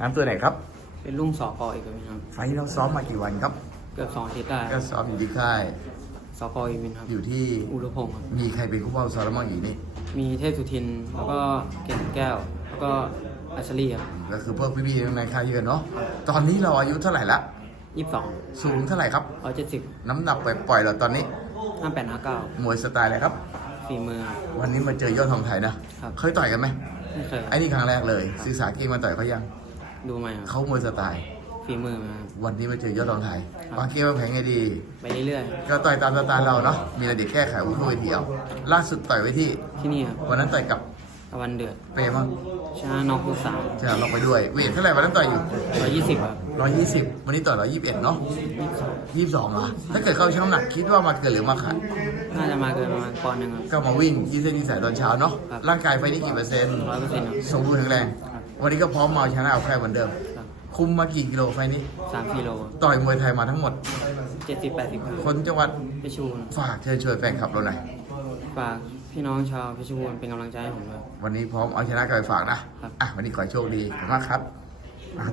น้ำตัวไหนครับ เป็นลุงสอกออีกไหมครับ ไฟท์เราซ้อมมากี่วันครับ เกือบสองอาทิตย์ได้ก็ซ้อมอยู่ที่ค่าย สอกออีกมินครับ อยู่ที่ อุรุพงศ์ครับ มีใครเป็นคู่เป้าซ้อมแล้วบ้างอีกนี่ มีเทพสุทิน แล้วก็เก่งแก้ว แล้วก็อัชรีครับก็คือพวกพี่ๆในค่ายเยอะเนาะ ตอนนี้เราอายุเท่าไหร่ละ ยี่สิบสองสูงเท่าไหร่ครับ ร้อยเจ็ดสิบน้ำหนักปล่อยๆเราตอนนี้ ห้าแปดห้าเก้ามวยสไตล์อะไรครับ ฝีมือครับ วันนี้มาเจอยอดทองไทยนะ ครับ เคยต่อยกันไหมไม่เคยไอ้นี่ครั้งแรกเลย ศึกษาเกมมาต่อยเขายัง ดูไหมครับเขามวยสไตล์ ฝีมือมาครับ วันนี้มาเจอยอดทองไทยครับวางเกมวางแผนไงดี ไปเรื่อยก็ต่อยตามสไตล์เราเนาะ มีอะไรเด็กแก้ไขวุ้นเวทีเอาล่าสุดต่อยไว้ที่ ๆ ที่นี่ครับวันนั้นต่อยกับตะวันเดือดเปรมั้งชนะน็อกลูกสามจะลงไปด้วย เวทเท่าไหร่วันนั้นต่อยอยู่ ร้อยยี่สิบครับร้อยยี่สิบวันนี้ต่อยร้อยยี่สิบเอ็ดเนาะยี่สิบสองยี่สิบสองเหรอถ้าเกิดเข้าช่างน้ำหนักคิดว่ามาเกินหรือมาขาด น่าจะมาเกินประมาณปอนด์หนึ่งครับ ก็มาวิ่งยี่เส้นยี่สายตอนเช้าเนาะ ครับ ร่างกายไฟนี้กี่เปอร์เซ็นต์ ร้อยเปอร์เซ็นต์ครับสมบูรณ์แข็งแรงครับ วันนี้ก็พร้อมมาเอาชนะเอาแค่เหมือนเดิม ครับคุมมากี่กิโลไฟนี้ สามกิโลต่อยมวยไทยมาทั้งหมด เจ็ดสิบแปดสิบคนจังหวัดเพชรบูรณ์ฝากเชิญชวนแฟนคลับเราหน่อยฝากพี่น้องชาวเพชรบูรณ์เป็นกำลังใจให้ผมด้วย วันนี้พร้อมเอาชนะกันไปฝากนะครับ อะวันนี้ขอให้โชคดีขอบคุณมากครับอะ